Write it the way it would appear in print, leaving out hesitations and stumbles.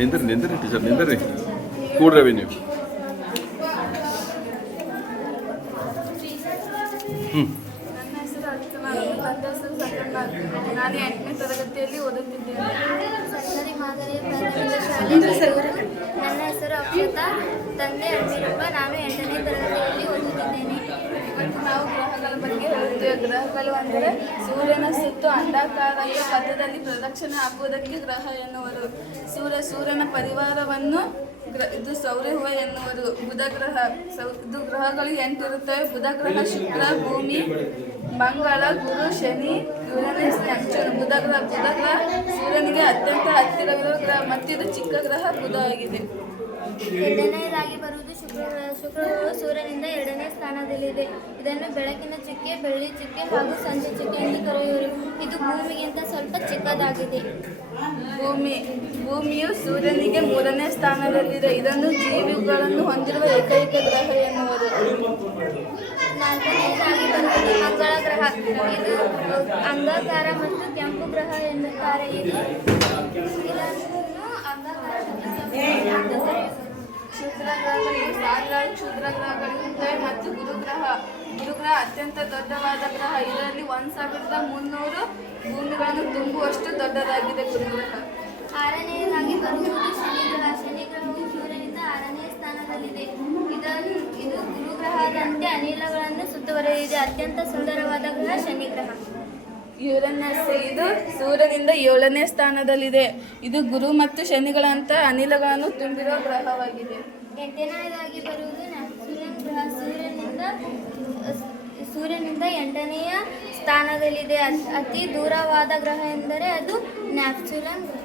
ನಿಂದ್ರಿ teacher ನಿಂದ್ರಿ ಕೂಡ್ರವಿ ನೀವು. ನನ್ನ ಹೆಸರು ಅರ್ಚನಾ, ನನ್ನ ಹೆಸರು ಸಕಲ್ನಾಥ್. ನಾನು 8ನೇ ತರಗತಿಯಲ್ಲಿ ಓದುತ್ತಿದ್ದೇನೆ. ಸರ್ಕಾರಿ ಮಾದರಿಯ ಪ್ರಾಥಮಿಕ ಶಾಲೆ. ನನ್ನ ಹೆಸರು ಅಕ್ಷತಾ, ತಂದೆ ಅಡ್ಡಿರಪ್ಪ. ನಾನು 8ನೇ ತರಗತಿಯಲ್ಲಿ ಓದುತ್ತಿದ್ದೇನೆ. ಮತ್ತು ನಾವು ಗ್ರಹಗಳ ಬಗ್ಗೆ ಹೇಳುತ್ತೇವೆ. ಗ್ರಹಗಳು ಅಂದರೆ ಸೂರ್ಯನ ಸುತ್ತು ಅಂಡಾಕಾರದ ಪಥದಲ್ಲಿ ಪ್ರದಕ್ಷಿಣೆ ಹಾಕುವುದಕ್ಕೆ ಗ್ರಹ ಎನ್ನುವರು. ಸೂರ್ಯನ ಪರಿವಾರವನ್ನು ಇದು ಸೌರವ್ಯೂಹ ಎನ್ನುವರು. ಬುಧ ಗ್ರಹ ಇದು ಗ್ರಹಗಳು 8 ಇರುತ್ತವೆ. ಬುಧ ಗ್ರಹ, ಶುಕ್ರ, ಭೂಮಿ, ಮಂಗಳ, ಗುರು, ಶನಿ, ಯುರೇನಸ್, ನೆಪ್ಚೂನ್. ಬುಧ ಗ್ರಹ ಸೂರ್ಯನಿಗೆ ಅತ್ಯಂತ ಹತ್ತಿರವಿರುವ ಗ್ರಹ ಮತ್ತು ಇದು ಚಿಕ್ಕ ಗ್ರಹ ಬುಧ ಆಗಿದೆ. ಎರಡನೆಯದಾಗಿ ಬರುವುದು ಶುಕ್ರಗ್ರಹ. ಶುಕ್ರಗ್ರಹವು ಸೂರ್ಯನಿಂದ 2ನೇ ಸ್ಥಾನದಲ್ಲಿದೆ. ಇದನ್ನು ಬೆಳಕಿನ ಚುಕ್ಕೆ, ಬೆಳ್ಳಿ ಚುಕ್ಕೆ ಹಾಗೂ ಸಂಜೆ ಚುಕ್ಕೆ ಎಂದು ಕರೆಯುವರು. ಇದು ಭೂಮಿಗಿಂತ ಸ್ವಲ್ಪ ಚಿಕ್ಕದಾಗಿದೆ. ಭೂಮಿಯು ಸೂರ್ಯನಿಗೆ 3ನೇ ಸ್ಥಾನದಲ್ಲಿದೆ. ಇದನ್ನು ಜೀವಿಗಳನ್ನು ಹೊಂದಿರುವ ಏಕೈಕ ಗ್ರಹ ಎನ್ನುವರು. ನಾಲ್ಕನೆಯದಾಗಿ ಬರುವುದು ಮಂಗಳ ಗ್ರಹ. ಇದು ಅಂಗಾಕಾರ ಮತ್ತು ಕೆಂಪು ಗ್ರಹ ಎನ್ನುತ್ತಾರೆ. ಇದನ್ನು ಅಂಗಾಕಾರ ಕ್ಷುದ್ರ ಗ್ರಹಗಳಿಗೂ 1000 ಕ್ಷುದ್ರ ಗ್ರಹಗಳಿರುತ್ತವೆ. ಮತ್ತು ಗುರುಗ್ರಹ ಅತ್ಯಂತ ದೊಡ್ಡವಾದ ಗ್ರಹ. ಇದರಲ್ಲಿ 1300 ಭೂಮಿಗಳನ್ನು ತುಂಬುವಷ್ಟು ದೊಡ್ಡದಾಗಿದೆ ಗುರುಗ್ರಹ. ಆರನೆಯದಾಗಿ ಬರುವುದು ಶನಿಗ್ರಹ. ಶನಿಗ್ರಹವು ಸೂರ್ಯನಿಂದ 6ನೇ ಸ್ಥಾನದಲ್ಲಿದೆ. ಇದು ಗುರುಗ್ರಹದಂತೆ ಅನಿಲಗಳನ್ನು ಸುತ್ತುವರೆದಿದೆ. ಅತ್ಯಂತ ಸುಂದರವಾದ ಗ್ರಹ ಶನಿಗ್ರಹ. ಯುರೇನಸ್ ಇದು ಸೂರ್ಯನಿಂದ 7ನೇ ಸ್ಥಾನದಲ್ಲಿದೆ. ಇದು ಗುರು ಮತ್ತು ಶನಿಗಳಂತ ಅನಿಲಗಳನ್ನು ತುಂಬಿರುವ ಗ್ರಹವಾಗಿದೆ. 8ನೇದಾಗಿ ಬರುವುದು ನೆಪ್ಚೂನ್ ಗ್ರಹ. ಸೂರ್ಯನಿಂದ 8ನೇಯ ಸ್ಥಾನದಲ್ಲಿದೆ. ಅತಿ ದೂರವಾದ ಗ್ರಹ ಎಂದರೆ ಅದು ನೆಪ್ಚೂನ್ ಗ್ರಹ.